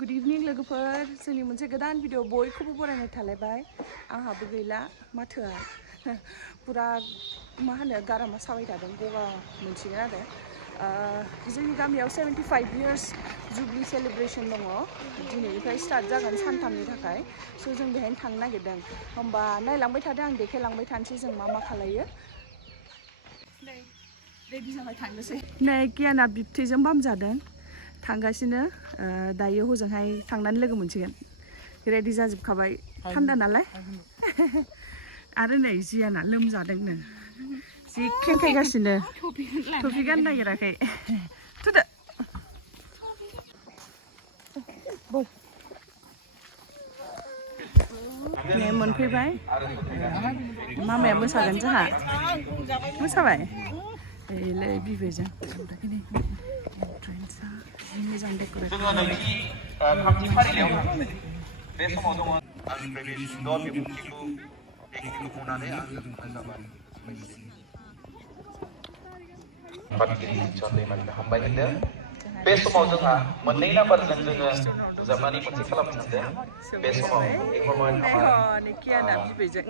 Good evening लोगोफोर जोंनि मोनसे गोदान भिडिअ बयखौबो बरायनाय थालायबाय आंहाबो गैला माथोआ पुरा मा होनो गारामा साबाय थादों गगा मोनसिगोन आरो जोंनि गामियाव 75 years जुबली सेलिब्रेशन दङ दिनैनिफ्राय स्टार्ट जागोन सानथामनि थाखाय स' जों बेहायनो थांनो नागिरदों होमबा नायलांबाय थादों आं देखायलांबाय थानोसै जों मा खालायो नै रेडि जाबाय थांनोसै नै कियाना बिबथैजों बामजादों थांगासिनो दायो हजोंहाय थांनानै लोगो मोनसिगोन रेडि जाजोबखाबाय थान्दा नालाय आरो नै जियाना लोमजादोंनो जि खेंखायगासिनो टफि गाननो नागिराखै थुदो नै मोनफैबाय मामाया मोसागोन जोंहा मोसाबाय एलै बिबैजों मोजां डेक'रेट थामथि फारिलायाव बे समाव दङ आंनिफ्राय बे सुंद' बिबुंथिखौ बेखिनिखौ बुंनानै आं दोनथ'नाय जाबाय बाथगिरि जन दैमारिनो हामबाय होनदों बे समाव जोंहा मोननै नाम्बारजों जोङो रोजाबनानै मोनसे खालामनो सानदों बे समाव कियाना बिबैजों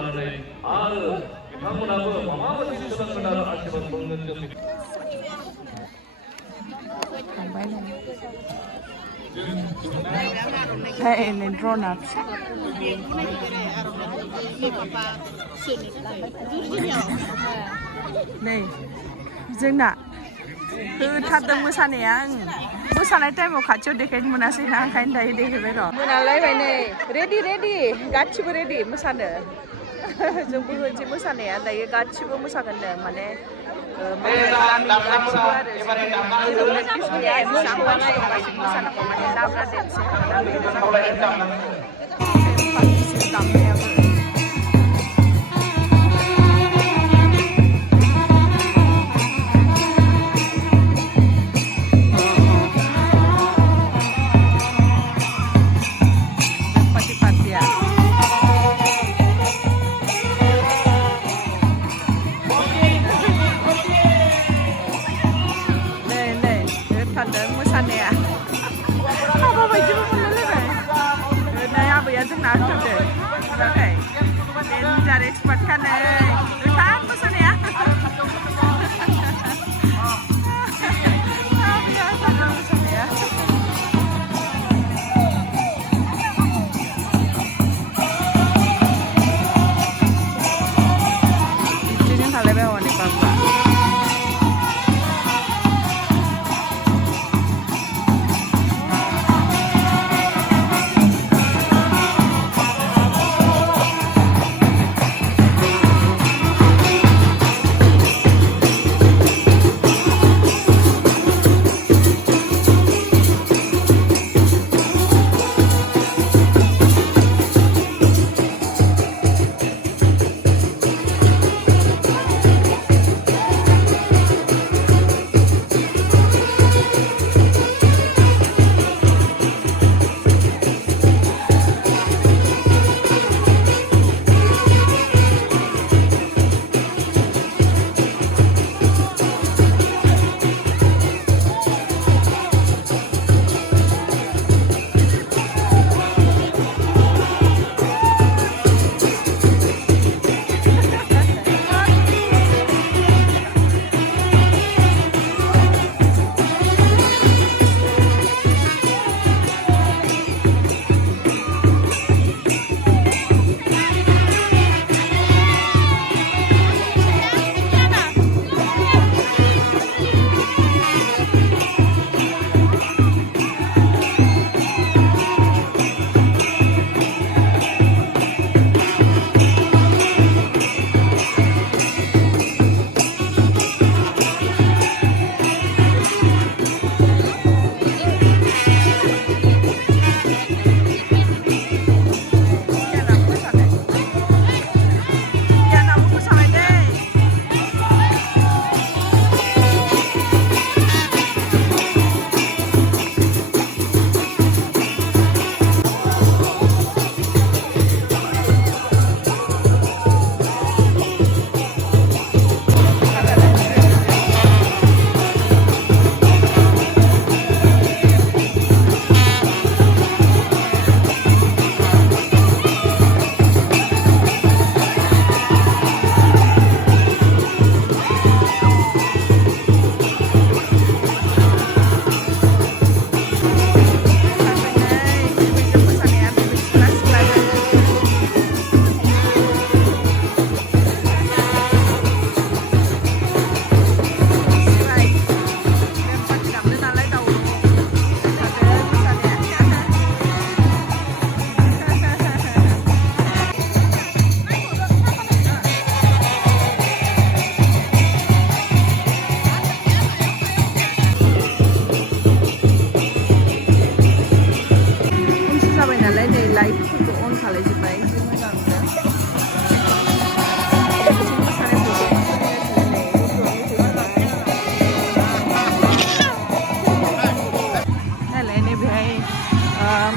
लानानै आरो बिथांमोनाबो माबा मोनसे सोलोंगोन आरो आशीर्बाद मोनगोन जों ini drone apa? Nih, जोंना होथारदों मोसानाया मोसानाय टाइमाव खाथियाव देखायनो मोनासै ना ओंखायनो दायो देखायबाय र' मोनालायबाय नै रेडि गासिबो रेडि मोसानो जोंबो होनोसै मोसानाया दायो गासिबो मोसागोननो माने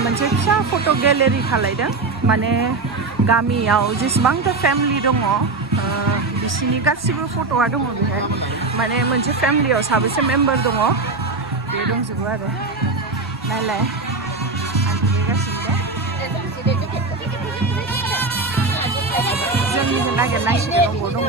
मोनसे फिसा फट' गेलेरि खालायदों माने गामियाव जेसेबांथा फेमिलि दङ बिसिनि गासिबो फट'आ दङ बेहाय माने मोनसे फेमिलियाव साबेसे मेम्बार दङ बे दंजोबो आरो नायलाय आं दुगैगासिनो दं गामिनिखौ नागिरनांसिगोन अबाव दङ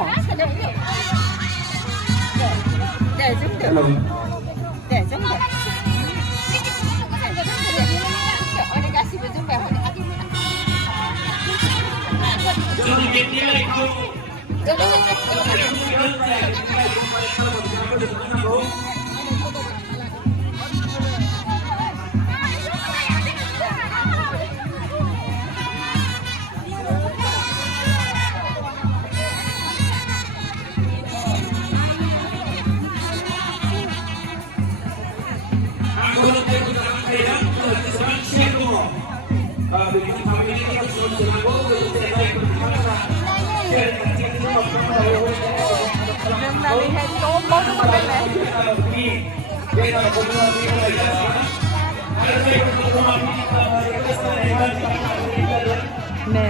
जोंनानैहाय न' मावदोंमोन नै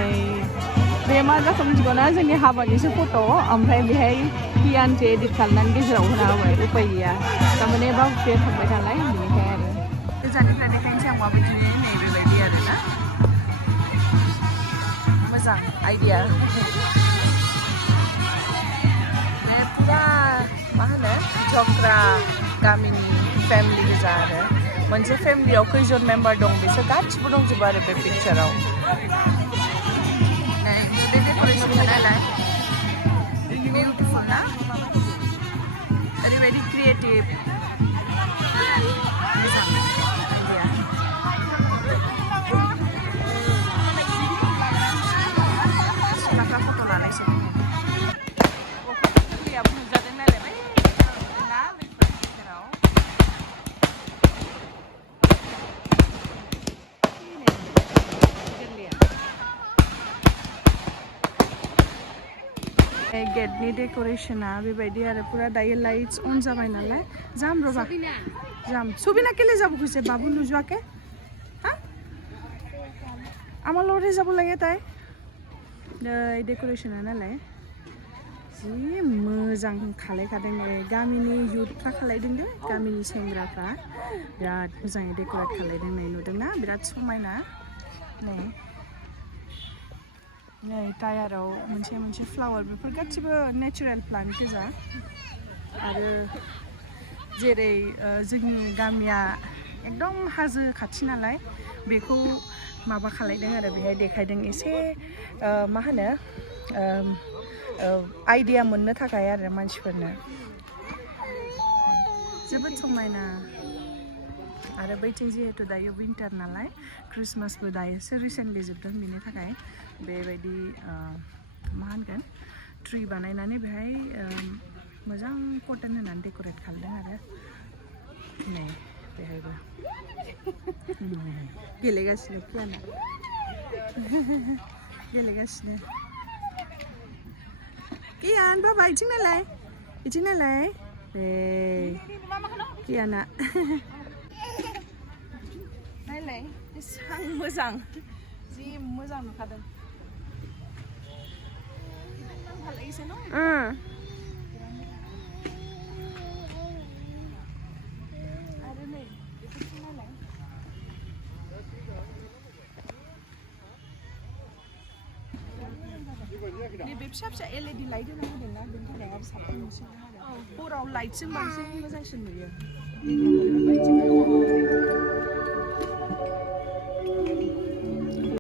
बे मा जाखो मिथिगौना जोंनि हाबानिसो फट' ओमफ्राय बेहाय कियानसो एडिट खालामनानै गेजेराव होना होबाय उपाय गैया थारमाने बावखुया थांबाय नालाय बेनिखाय आरो गोजाननिफ्राय देखायनोसै आं माबायदि नै बेबायदि आरोना मोजां आइडिया पुरा मा होनो जग्रा गामिनि फेमिलि गोजा आरो मोनसे फेमिलियाव खैजन मेम्बार दं बिसोर गासिबो दंजोबो आरो बे पिक्चाराव बे डेक'रेसनखौ नायलाय बिउटिफुल ना ओरैबायदि क्रिएटिभ मोजां आइडिया सिख्लाफ्रा फट' लानायसै गेटनि डेक'रेसना बेबायदि आरो पुरा दायो लाइट्स अन जाबाय नालाय जाम र'बा जाम सबिना केले যাব খুঁজে বাবু নোযোৱাকে হা আমাৰ লগতে যাব লাগে তাই नै डेक'रेसना नालाय जि मोजां खालायखादों गामिनि युथफ्रा खालायदों दे गामिनि सेंग्राफ्रा बिराद मोजाङै डेक'रेट खालायदों नै नुदोंना बिराद समायना नै टायाराव मोनसे फ्लावार बेफोर गासिबो नेचारेल प्लान्ट गोजा आरो जेरै जोंनि गामिया एकदम हाजो खाथि नालाय बेखौ माबा खालायदों आरो बेहाय देखायदों एसे मा होनो आइडिया मोननो थाखाय आरो मानसिफोरनो जोबोद समायना आरो बैथिं जिहेतु दायो विन्टार नालाय क्रिसमासबो दायोसो रिसेन्टलि जोबदों बेनि थाखाय बेबायदि मा होनगोन ट्रि बानायनानै बेहाय मोजां कर्टेन होनानै डेक'रेट खालामदों आरो नै बेहायबो गेलेगासिनो कियाना गेलेगासिनो कियान बाबा इथिं नालाय कियाना नायलाय बेसेबां मोजां जि मोजां नुखादों आरो नै नायलाय नैबे फिसा फिसा LED लाइट होना होदोंना बेनि थाखाय आरो साबसिन नुसिनो आरो हराव लाइटजों बांसिन मोजांसिन नुयो